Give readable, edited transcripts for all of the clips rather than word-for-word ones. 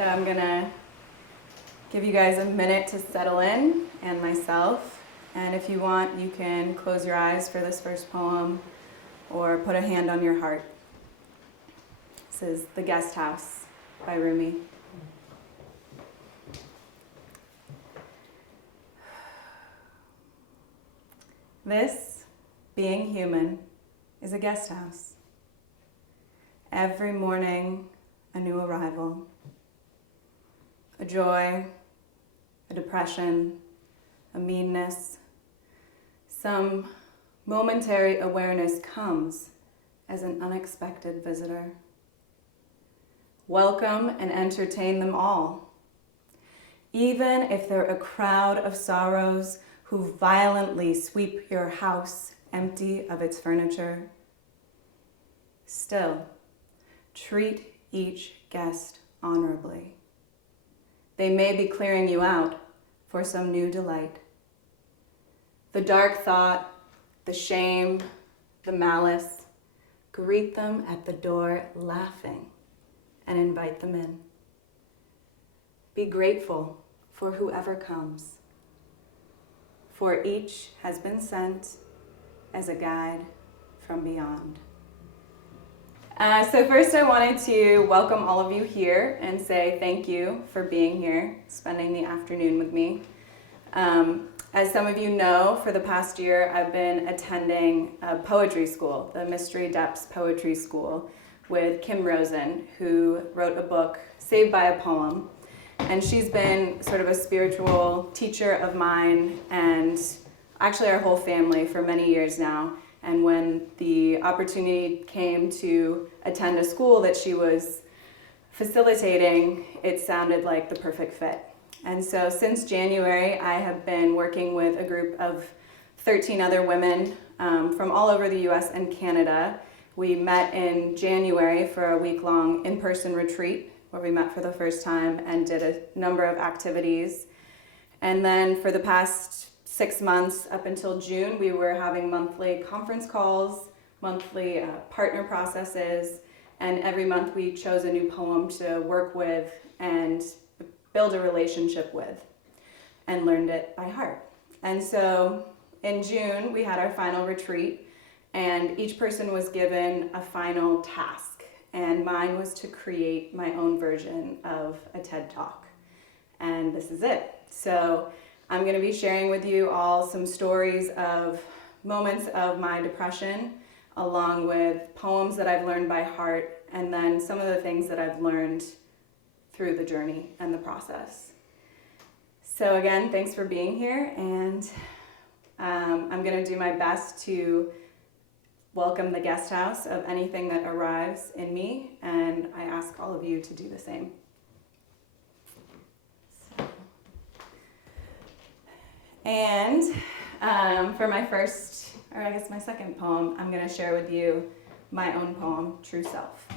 So I'm gonna give you guys a minute to settle in, and myself. And if you want, you can close your eyes for this first poem or put a hand on your heart. This is The Guest House by Rumi. This, being human, is a guest house. Every morning, a new arrival. A joy, a depression, a meanness. Some momentary awareness comes as an unexpected visitor. Welcome and entertain them all. Even if they're a crowd of sorrows who violently sweep your house empty of its furniture. Still, treat each guest honorably. They may be clearing you out for some new delight. The dark thought, the shame, the malice, greet them at the door laughing and invite them in. Be grateful for whoever comes, for each has been sent as a guide from beyond. So first I wanted to welcome all of you here and say thank you for being here, spending the afternoon with me. As some of you know, for the past year I've been attending a poetry school, the Mystery Depths Poetry School, with Kim Rosen, who wrote a book, Saved by a Poem. And she's been sort of a spiritual teacher of mine and actually our whole family for many years now. And when the opportunity came to attend a school that she was facilitating, it sounded like the perfect fit. And so since January, I have been working with a group of 13 other women from all over the US and Canada. We met in January for a week-long in-person retreat where we met for the first time and did a number of activities. And then for the past 6 months up until June, we were having monthly conference calls, monthly partner processes, and every month we chose a new poem to work with and build a relationship with and learned it by heart. And so in June, we had our final retreat and each person was given a final task. And mine was to create my own version of a TED Talk. And this is it. So I'm going to be sharing with you all some stories of moments of my depression, along with poems that I've learned by heart, and then some of the things that I've learned through the journey and the process. So again, thanks for being here, and I'm going to do my best to welcome the guest house of anything that arrives in me, and I ask all of you to do the same. And for my first, or I guess my second poem, I'm going to share with you my own poem, True Self.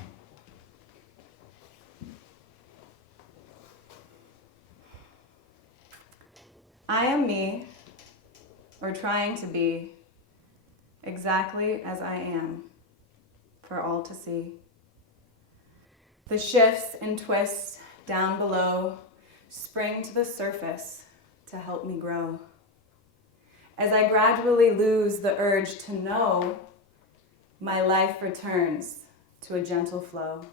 I am me, or trying to be, exactly as I am, for all to see. The shifts and twists down below spring to the surface to help me grow. As I gradually lose the urge to know, my life returns to a gentle flow.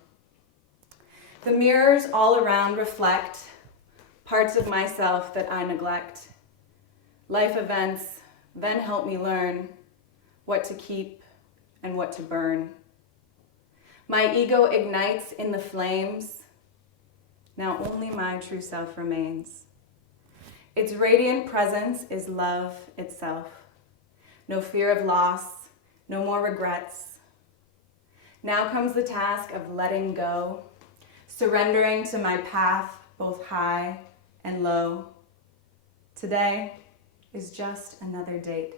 The mirrors all around reflect parts of myself that I neglect. Life events then help me learn what to keep and what to burn. My ego ignites in the flames. Now only my true self remains. Its radiant presence is love itself. No fear of loss, no more regrets. Now comes the task of letting go, surrendering to my path, both high and low. Today is just another date,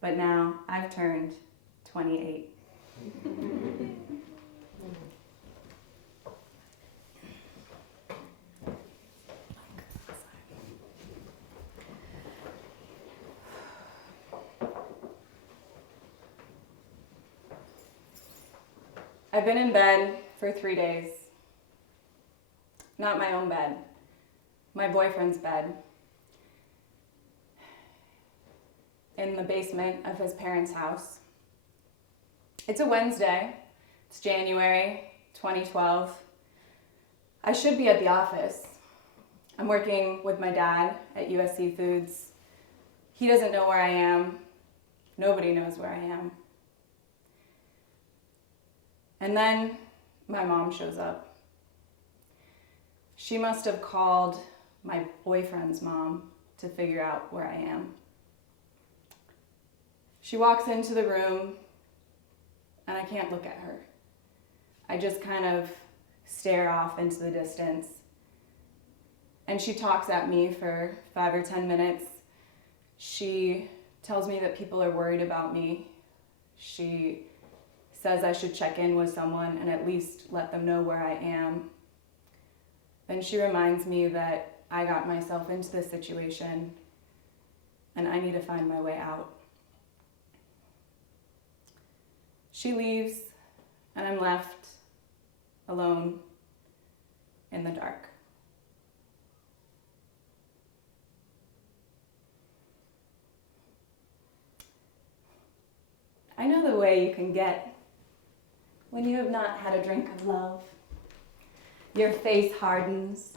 but now I've turned 28. I've been in bed for 3 days. Not my own bed. My boyfriend's bed. In the basement of his parents' house. It's a Wednesday. It's January 2012. I should be at the office. I'm working with my dad at USC Foods. He doesn't know where I am. Nobody knows where I am. And then my mom shows up. She must have called my boyfriend's mom to figure out where I am. She walks into the room, and I can't look at her. I just kind of stare off into the distance. And she talks at me for 5 or 10 minutes. She tells me that people are worried about me. She says I should check in with someone and at least let them know where I am. Then she reminds me that I got myself into this situation and I need to find my way out. She leaves and I'm left alone in the dark. I know the way you can get when you have not had a drink of love. Your face hardens,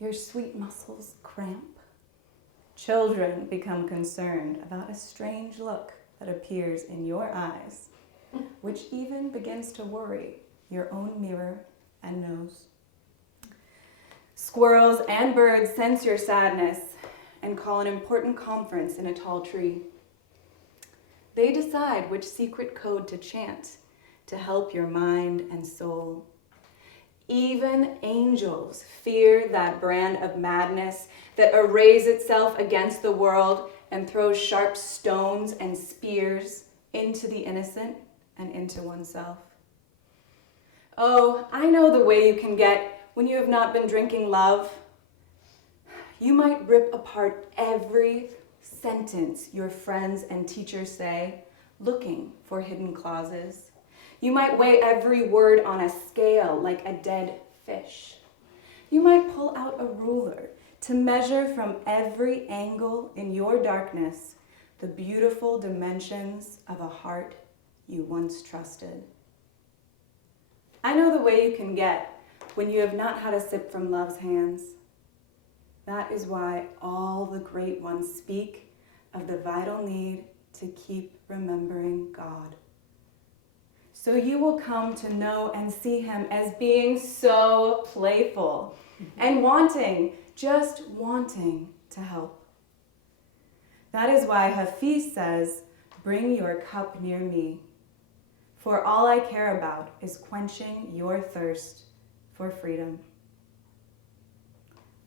your sweet muscles cramp. Children become concerned about a strange look that appears in your eyes, which even begins to worry your own mirror and nose. Squirrels and birds sense your sadness and call an important conference in a tall tree. They decide which secret code to chant to help your mind and soul. Even angels fear that brand of madness that arrays itself against the world and throws sharp stones and spears into the innocent and into oneself. Oh, I know the way you can get when you have not been drinking love. You might rip apart every sentence your friends and teachers say, looking for hidden clauses. You might weigh every word on a scale like a dead fish. You might pull out a ruler to measure from every angle in your darkness the beautiful dimensions of a heart you once trusted. I know the way you can get when you have not had a sip from love's hands. That is why all the great ones speak of the vital need to keep remembering God. So you will come to know and see him as being so playful and wanting, just wanting to help. That is why Hafiz says, "Bring your cup near me, for all I care about is quenching your thirst for freedom."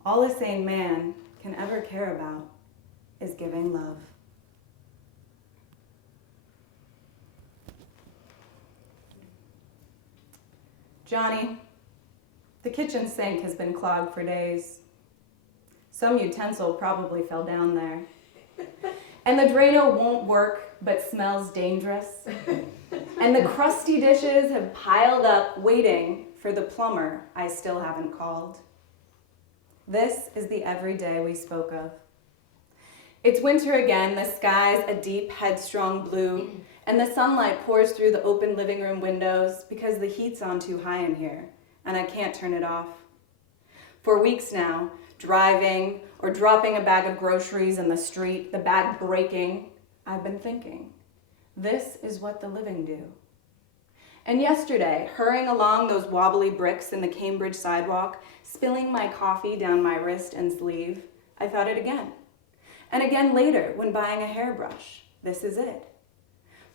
All a sane man can ever care about is giving love. Johnny, the kitchen sink has been clogged for days. Some utensil probably fell down there. And the Drano won't work but smells dangerous. And the crusty dishes have piled up waiting for the plumber I still haven't called. This is the everyday we spoke of. It's winter again, the sky's a deep, headstrong blue, and the sunlight pours through the open living room windows because the heat's on too high in here, and I can't turn it off. For weeks now, driving or dropping a bag of groceries in the street, the bag breaking, I've been thinking, this is what the living do. And yesterday, hurrying along those wobbly bricks in the Cambridge sidewalk, spilling my coffee down my wrist and sleeve, I thought it again. And again later, when buying a hairbrush, this is it.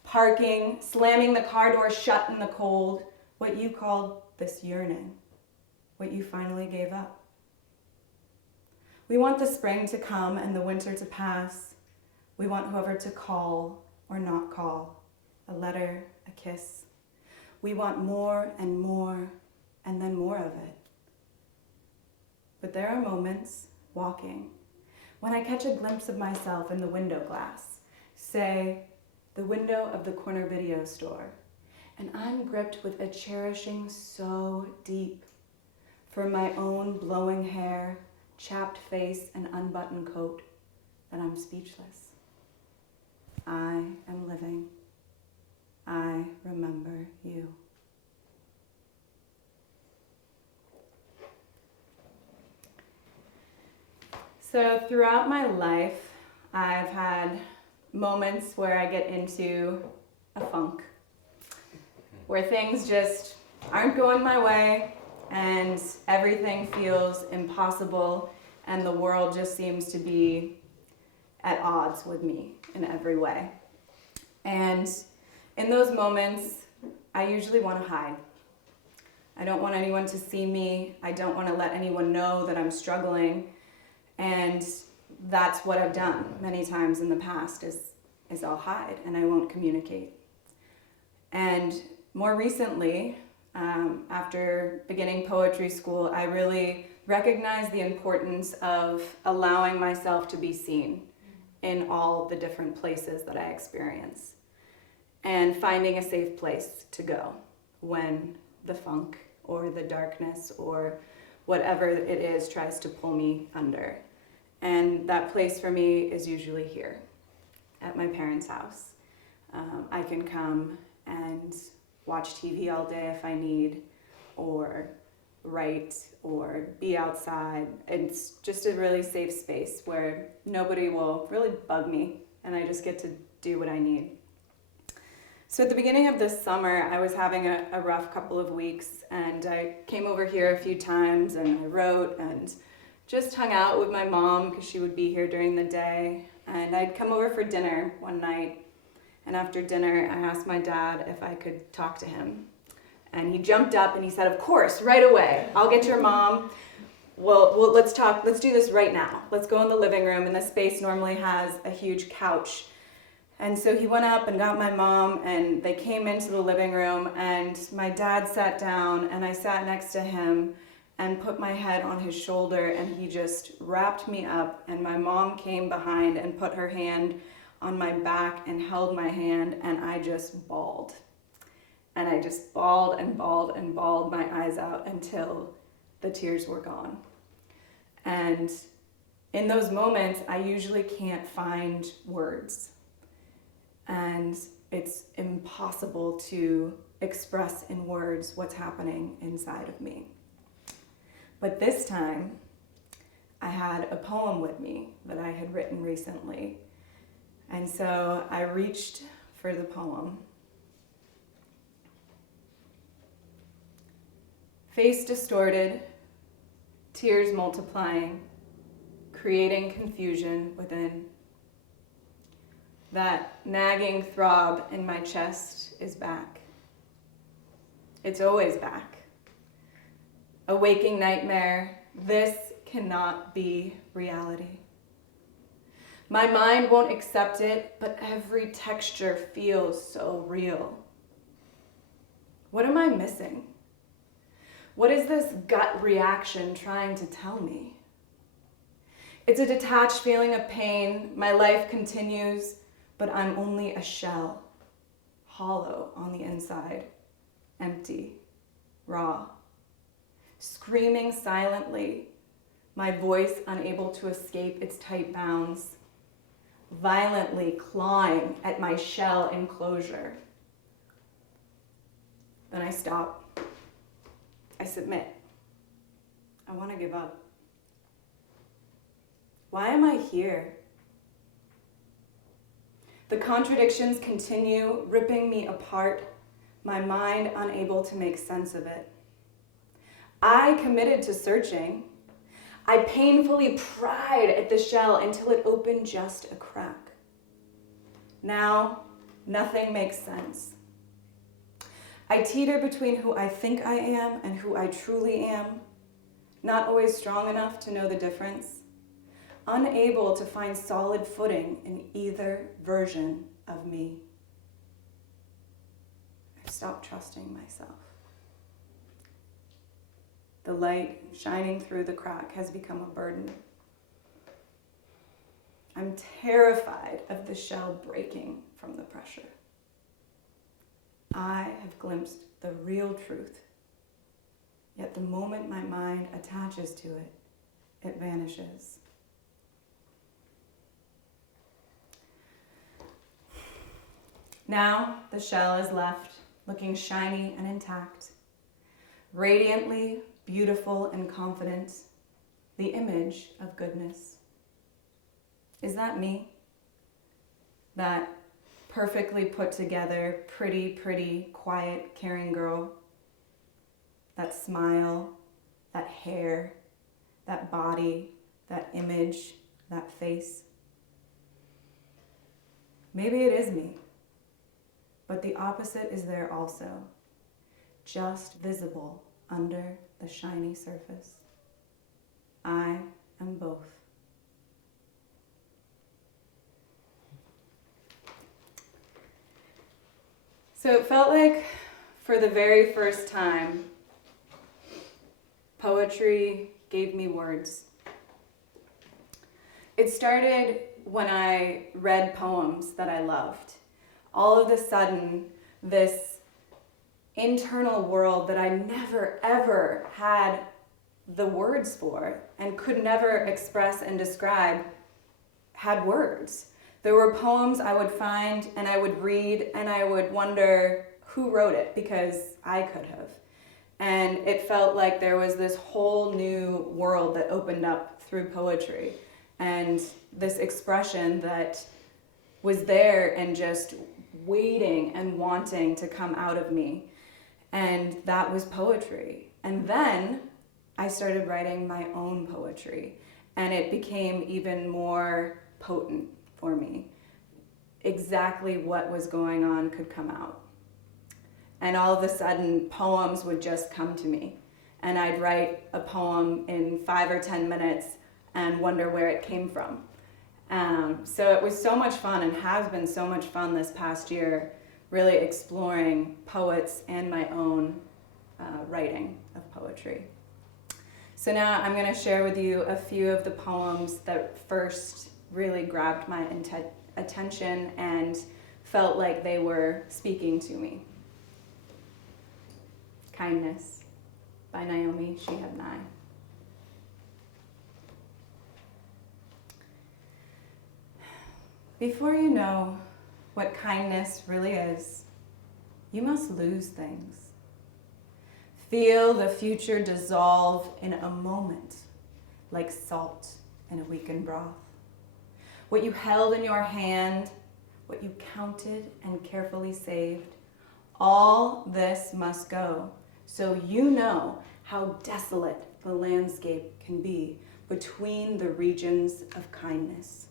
Parking, slamming the car door shut in the cold, what you called this yearning, what you finally gave up. We want the spring to come and the winter to pass. We want whoever to call or not call, a letter, a kiss. We want more and more and then more of it. But there are moments, walking, when I catch a glimpse of myself in the window glass, say, the window of the corner video store, and I'm gripped with a cherishing so deep for my own blowing hair, chapped face, and unbuttoned coat, that I'm speechless. I am living. I remember you. So throughout my life, I've had moments where I get into a funk, where things just aren't going my way and everything feels impossible and the world just seems to be at odds with me in every way. And in those moments, I usually want to hide. I don't want anyone to see me. I don't want to let anyone know that I'm struggling. And that's what I've done many times in the past is I'll hide and I won't communicate. And more recently, after beginning poetry school, I really recognized the importance of allowing myself to be seen in all the different places that I experience and finding a safe place to go when the funk or the darkness or whatever it is tries to pull me under. And that place for me is usually here at my parents' house. I can come and watch TV all day if I need, or write, or be outside. It's just a really safe space where nobody will really bug me and I just get to do what I need. So at the beginning of this summer, I was having a rough couple of weeks and I came over here a few times and I wrote and just hung out with my mom because she would be here during the day. And I'd come over for dinner one night. And after dinner, I asked my dad if I could talk to him. And he jumped up and he said, "Of course, right away. I'll get your mom. Well, let's talk. Let's do this right now. Let's go in the living room." And the space normally has a huge couch. And so he went up and got my mom and they came into the living room and my dad sat down and I sat next to him and put my head on his shoulder and he just wrapped me up and my mom came behind and put her hand on my back and held my hand and I just bawled. And I just bawled and bawled and bawled my eyes out until the tears were gone. And in those moments, I usually can't find words. And it's impossible to express in words what's happening inside of me. But this time, I had a poem with me that I had written recently. And so I reached for the poem. Face distorted, tears multiplying, creating confusion within. That nagging throb in my chest is back. It's always back. A waking nightmare, this cannot be reality. My mind won't accept it, but every texture feels so real. What am I missing? What is this gut reaction trying to tell me? It's a detached feeling of pain. My life continues, but I'm only a shell, hollow on the inside, empty, raw. Screaming silently, my voice unable to escape its tight bounds, violently clawing at my shell enclosure. Then I stop. I submit. I want to give up. Why am I here? The contradictions continue, ripping me apart, my mind unable to make sense of it. I committed to searching. I painfully pried at the shell until it opened just a crack. Now, nothing makes sense. I teeter between who I think I am and who I truly am, not always strong enough to know the difference, unable to find solid footing in either version of me. I've stopped trusting myself. The light shining through the crack has become a burden. I'm terrified of the shell breaking from the pressure. I have glimpsed the real truth, yet the moment my mind attaches to it, it vanishes. Now the shell is left, looking shiny and intact, radiantly beautiful and confident, the image of goodness. Is that me? That perfectly put together, pretty, quiet, caring girl? That smile, that hair, that body, that image, that face? Maybe it is me, but the opposite is there also, just visible under the shiny surface. I am both. So it felt like, for the very first time, poetry gave me words. It started when I read poems that I loved. All of a sudden, this internal world that I never, ever had the words for and could never express and describe had words. There were poems I would find and I would read and I would wonder who wrote it, because I could have. And it felt like there was this whole new world that opened up through poetry, and this expression that was there and just waiting and wanting to come out of me. And that was poetry. And then I started writing my own poetry, and it became even more potent for me. Exactly what was going on could come out. And all of a sudden, poems would just come to me. And I'd write a poem in 5 or 10 minutes and wonder where it came from. So it was so much fun, and has been so much fun this past year, really exploring poets and my own writing of poetry. So now I'm going to share with you a few of the poems that first really grabbed my attention and felt like they were speaking to me. Kindness by Naomi, Shihab. Before you know what kindness really is, you must lose things. Feel the future dissolve in a moment, like salt in a weakened broth. What you held in your hand, what you counted and carefully saved, all this must go, so you know how desolate the landscape can be between the regions of kindness.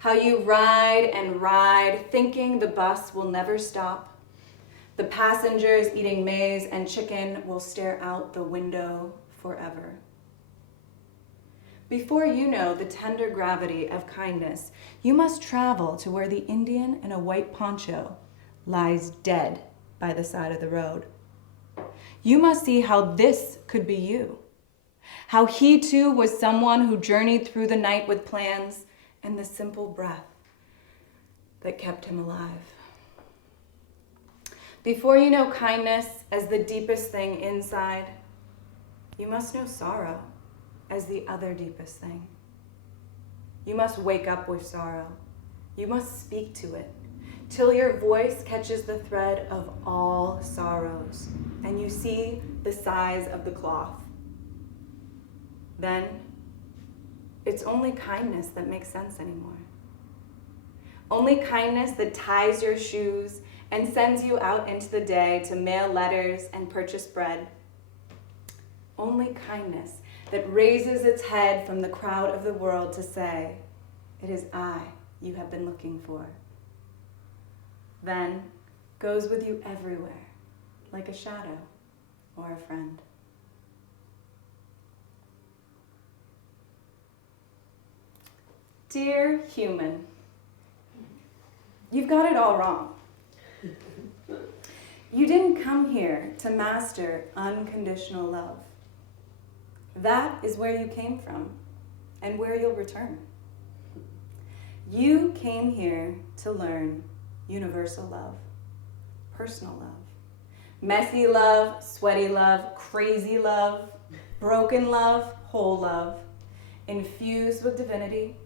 How you ride and ride, thinking the bus will never stop. The passengers eating maize and chicken will stare out the window forever. Before you know the tender gravity of kindness, you must travel to where the Indian in a white poncho lies dead by the side of the road. You must see how this could be you. How he too was someone who journeyed through the night with plans and the simple breath that kept him alive. Before you know kindness as the deepest thing inside, you must know sorrow as the other deepest thing. You must wake up with sorrow. You must speak to it till your voice catches the thread of all sorrows and you see the size of the cloth. Then it's only kindness that makes sense anymore. Only kindness that ties your shoes and sends you out into the day to mail letters and purchase bread. Only kindness that raises its head from the crowd of the world to say, "It is I you have been looking for." Then goes with you everywhere, like a shadow or a friend. Dear human, you've got it all wrong. You didn't come here to master unconditional love. That is where you came from and where you'll return. You came here to learn universal love, personal love, Messy love, sweaty love, crazy love, broken love, whole love, infused with divinity,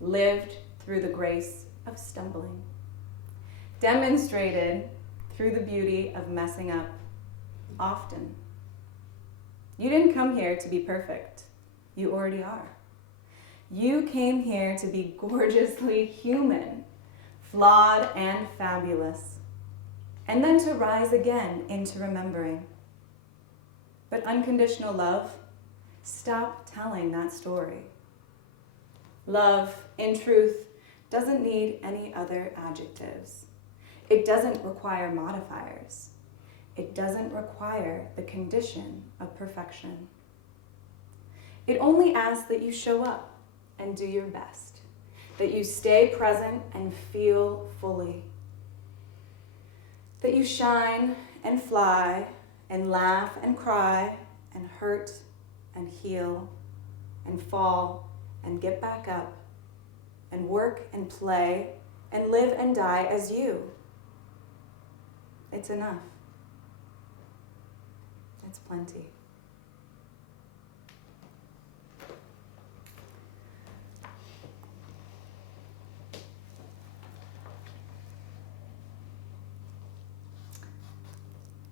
lived through the grace of stumbling, demonstrated through the beauty of messing up often. You didn't come here to be perfect. You already are. You came here to be gorgeously human, flawed and fabulous, and then to rise again into remembering. But unconditional love, stop telling that story. Love, in truth, doesn't need any other adjectives. It doesn't require modifiers. It doesn't require the condition of perfection. It only asks that you show up and do your best, that you stay present and feel fully, that you shine and fly and laugh and cry and hurt and heal and fall and get back up and work and play and live and die as you. It's enough. It's plenty.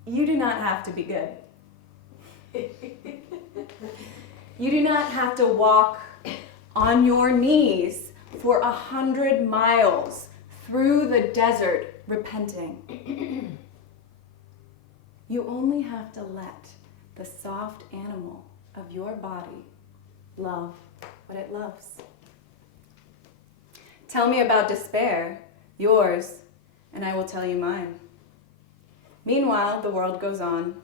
You do not have to be good. You do not have to walk on your knees for 100 miles through the desert repenting. You only have to let the soft animal of your body love what it loves. Tell me about despair, yours, and I will tell you mine. Meanwhile, the world goes on.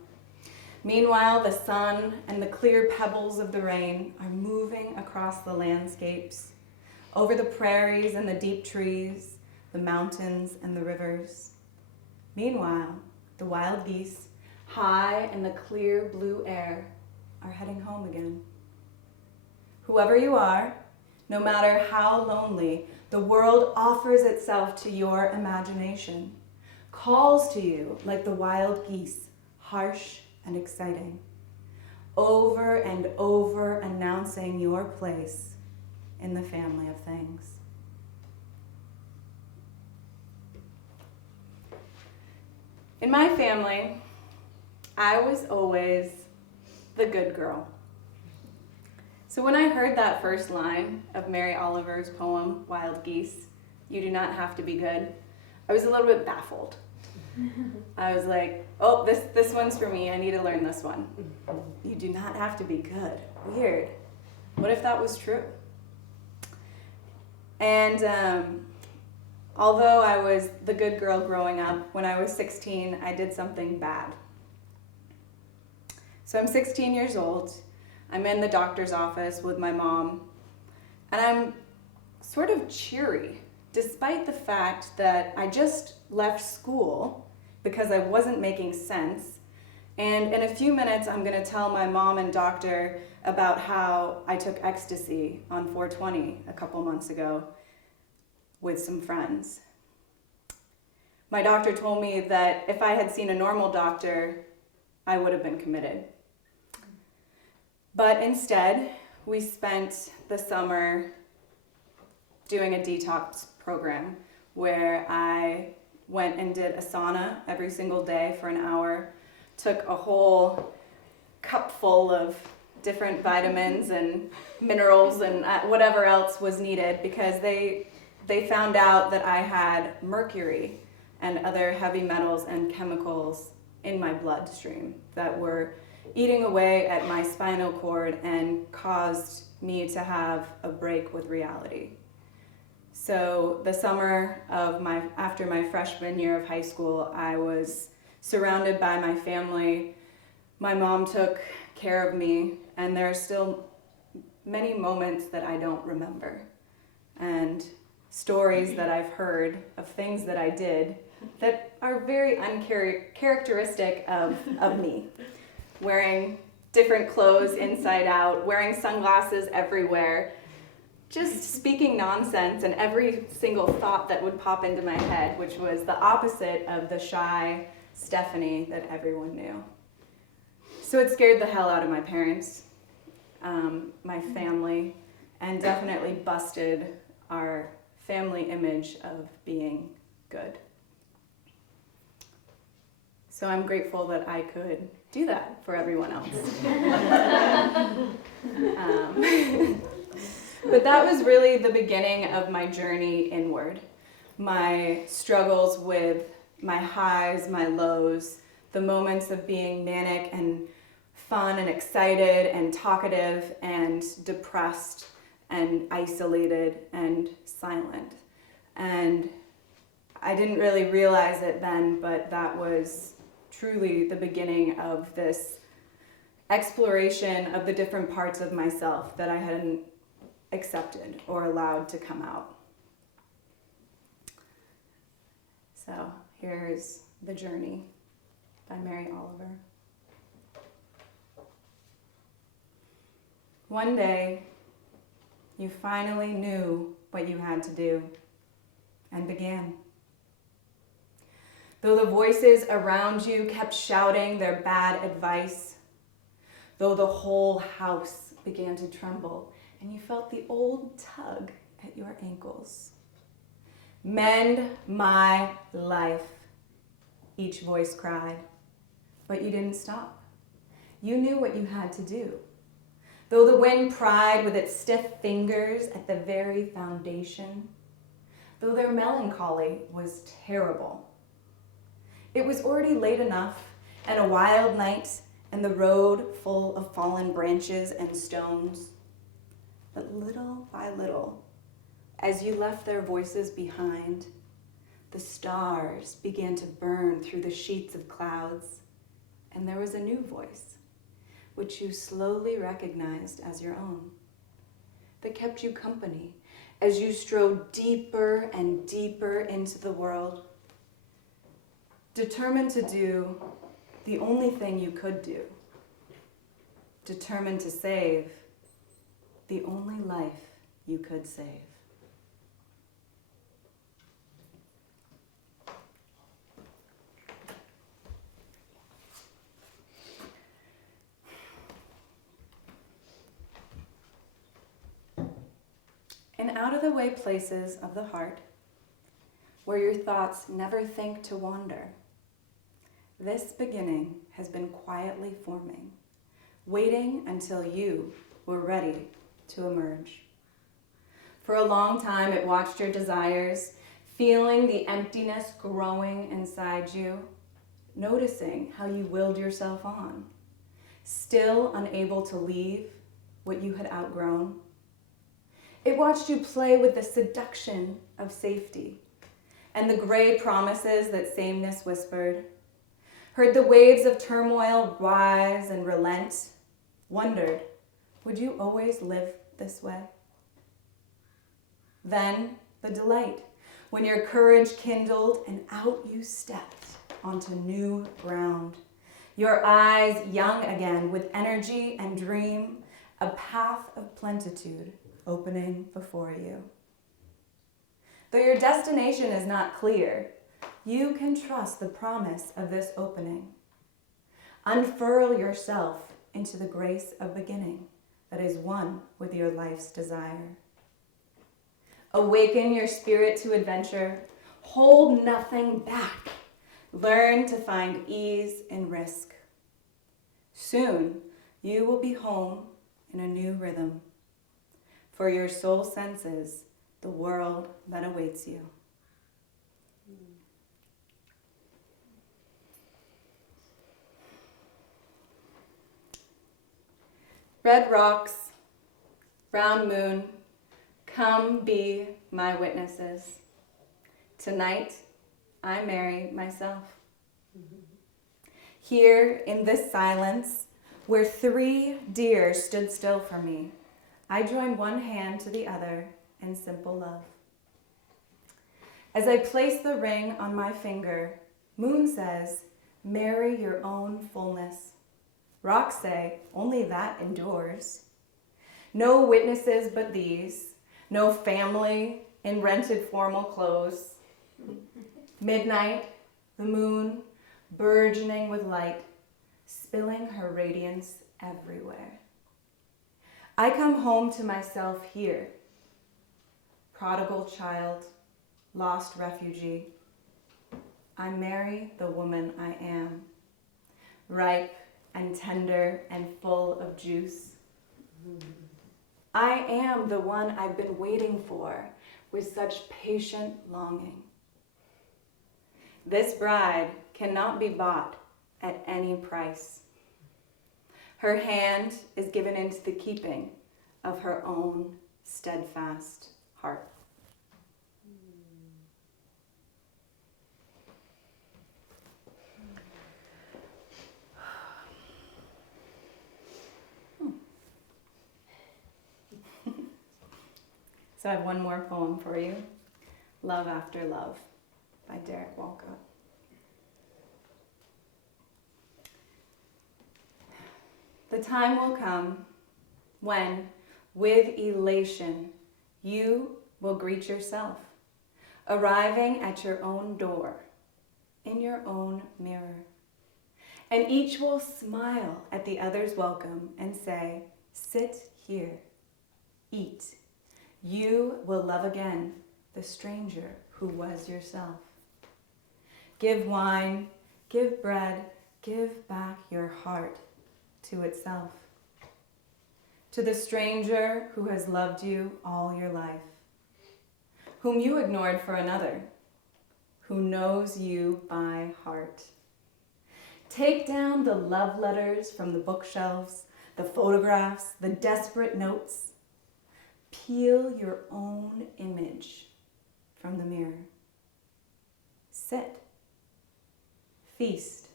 Meanwhile, the sun and the clear pebbles of the rain are moving across the landscapes, over the prairies and the deep trees, the mountains and the rivers. Meanwhile, the wild geese, high in the clear blue air, are heading home again. Whoever you are, no matter how lonely, the world offers itself to your imagination, calls to you like the wild geese, harsh and exciting, over and over announcing your place in the family of things. In my family, I was always the good girl. So when I heard that first line of Mary Oliver's poem, Wild Geese, you do not have to be good, I was a little bit baffled. I was like, oh, this one's for me. I need to learn this one. You do not have to be good. Weird. What if that was true? And although I was the good girl growing up, when I was 16, I did something bad. So I'm 16 years old. I'm in the doctor's office with my mom, and I'm sort of cheery, despite the fact that I just left school because I wasn't making sense. And in a few minutes, I'm going to tell my mom and doctor about how I took ecstasy on 420 a couple months ago with some friends. My doctor told me that if I had seen a normal doctor, I would have been committed. But instead, we spent the summer doing a detox program where I went and did a sauna every single day for an hour, took a whole cup full of different vitamins and minerals and whatever else was needed, because they found out that I had mercury and other heavy metals and chemicals in my bloodstream that were eating away at my spinal cord and caused me to have a break with reality. So the summer of after my freshman year of high school, I was surrounded by my family. My mom took care of me, and there are still many moments that I don't remember, and stories that I've heard of things that I did that are very uncharacteristic of me. Wearing different clothes inside out, wearing sunglasses everywhere, just speaking nonsense, and every single thought that would pop into my head, which was the opposite of the shy, Stephanie that everyone knew. So it scared the hell out of my parents, my family, and definitely busted our family image of being good. So I'm grateful that I could do that for everyone else. But that was really the beginning of my journey inward. My struggles with my highs, my lows, the moments of being manic and fun and excited and talkative and depressed and isolated and silent. And I didn't really realize it then, but that was truly the beginning of this exploration of the different parts of myself that I hadn't accepted or allowed to come out. So here's The Journey by Marie Oliver. One day, you finally knew what you had to do and began. Though the voices around you kept shouting their bad advice, though the whole house began to tremble and you felt the old tug at your ankles. Mend my life, each voice cried, but you didn't stop. You knew what you had to do. Though the wind pried with its stiff fingers at the very foundation, though their melancholy was terrible. It was already late enough and a wild night and the road full of fallen branches and stones. But little by little, as you left their voices behind, the stars began to burn through the sheets of clouds, and there was a new voice, which you slowly recognized as your own, that kept you company as you strode deeper and deeper into the world, determined to do the only thing you could do, determined to save the only life you could save. In out-of-the-way places of the heart, where your thoughts never think to wander, this beginning has been quietly forming, waiting until you were ready to emerge. For a long time, it watched your desires, feeling the emptiness growing inside you, noticing how you willed yourself on, still unable to leave what you had outgrown. It watched you play with the seduction of safety and the gray promises that sameness whispered, heard the waves of turmoil rise and relent, wondered, would you always live this way? Then the delight, when your courage kindled and out you stepped onto new ground, your eyes young again with energy and dream, a path of plenitude opening before you. Though your destination is not clear, you can trust the promise of this opening. Unfurl yourself into the grace of beginning that is one with your life's desire. Awaken your spirit to adventure. Hold nothing back. Learn to find ease in risk. Soon, you will be home in a new rhythm. For your soul senses the world that awaits you. Red rocks, brown moon, come be my witnesses. Tonight, I marry myself. Here in this silence, where 3 deer stood still for me, I join one hand to the other in simple love. As I place the ring on my finger, moon says, marry your own fullness. Rocks say, only that endures. No witnesses but these, no family in rented formal clothes. Midnight, the moon, burgeoning with light, spilling her radiance everywhere. I come home to myself here, prodigal child, lost refugee. I marry the woman I am, ripe and tender and full of juice. I am the one I've been waiting for with such patient longing. This bride cannot be bought at any price. Her hand is given into the keeping of her own steadfast heart. So I have one more poem for you, Love After Love by Walcott. The time will come when, with elation, you will greet yourself, arriving at your own door, in your own mirror. And each will smile at the other's welcome and say, sit here, eat. You will love again the stranger who was yourself. Give wine, give bread, give back your heart to itself. To the stranger who has loved you all your life, whom you ignored for another, who knows you by heart. Take down the love letters from the bookshelves, the photographs, the desperate notes. Peel your own image from the mirror. Sit. Feast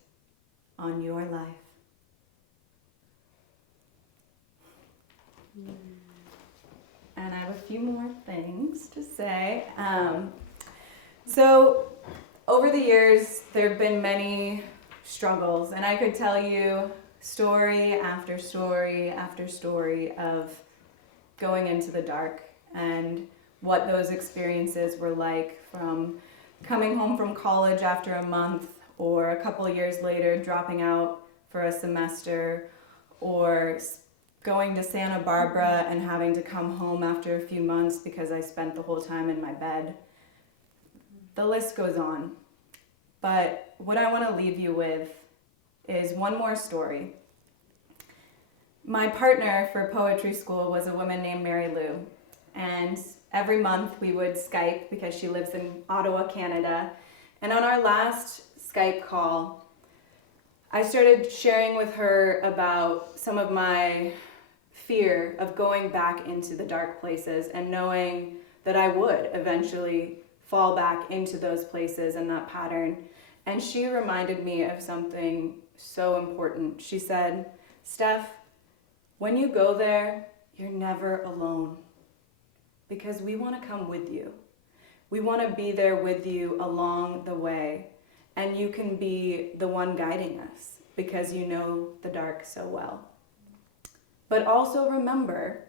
on your life. And I have a few more things to say. So over the years, there have been many struggles, and I could tell you story after story after story of going into the dark and what those experiences were like, from coming home from college after a month, or a couple of years later dropping out for a semester, or going to Santa Barbara and having to come home after a few months because I spent the whole time in my bed. The list goes on. But what I want to leave you with is one more story. My partner for poetry school was a woman named Marie Howe, and every month we would Skype because she lives in Ottawa, Canada. And on our last Skype call, I started sharing with her about some of my fear of going back into the dark places and knowing that I would eventually fall back into those places and that pattern. And she reminded me of something so important. She said, Steph, when you go there, you're never alone, because we want to come with you. We want to be there with you along the way, and you can be the one guiding us because you know the dark so well. But also remember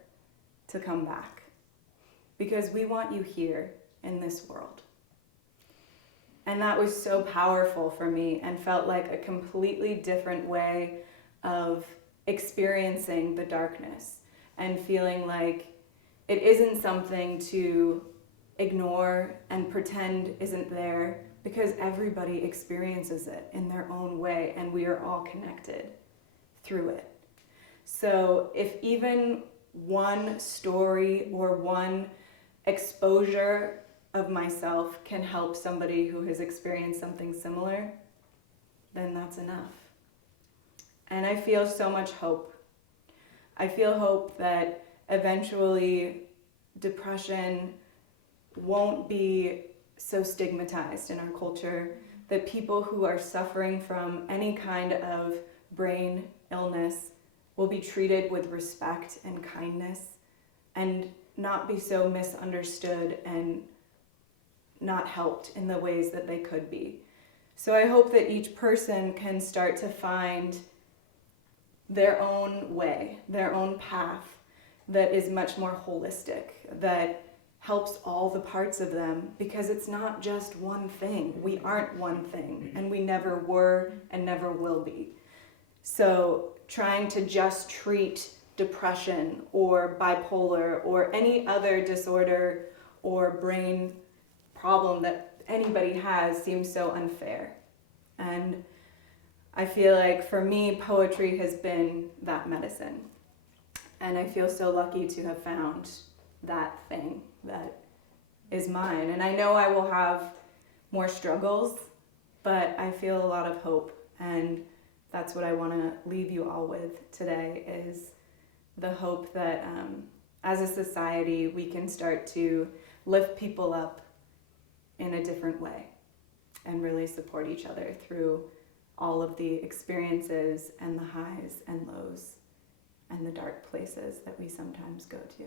to come back, because we want you here in this world. And that was so powerful for me and felt like a completely different way of experiencing the darkness and feeling like it isn't something to ignore and pretend isn't there, because everybody experiences it in their own way and we are all connected through it. So if even one story or one exposure of myself can help somebody who has experienced something similar, then that's enough. And I feel so much hope. I feel hope that eventually depression won't be so stigmatized in our culture, that people who are suffering from any kind of brain illness will be treated with respect and kindness and not be so misunderstood and not helped in the ways that they could be. So I hope that each person can start to find their own way, their own path that is much more holistic, that helps all the parts of them, because it's not just one thing. We aren't one thing, and we never were and never will be. So trying to just treat depression or bipolar or any other disorder or brain problem that anybody has seems so unfair. And I feel like for me, poetry has been that medicine. And I feel so lucky to have found that thing that is mine. And I know I will have more struggles, but I feel a lot of hope. And that's what I want to leave you all with today, is the hope that as a society we can start to lift people up in a different way and really support each other through all of the experiences and the highs and lows and the dark places that we sometimes go to.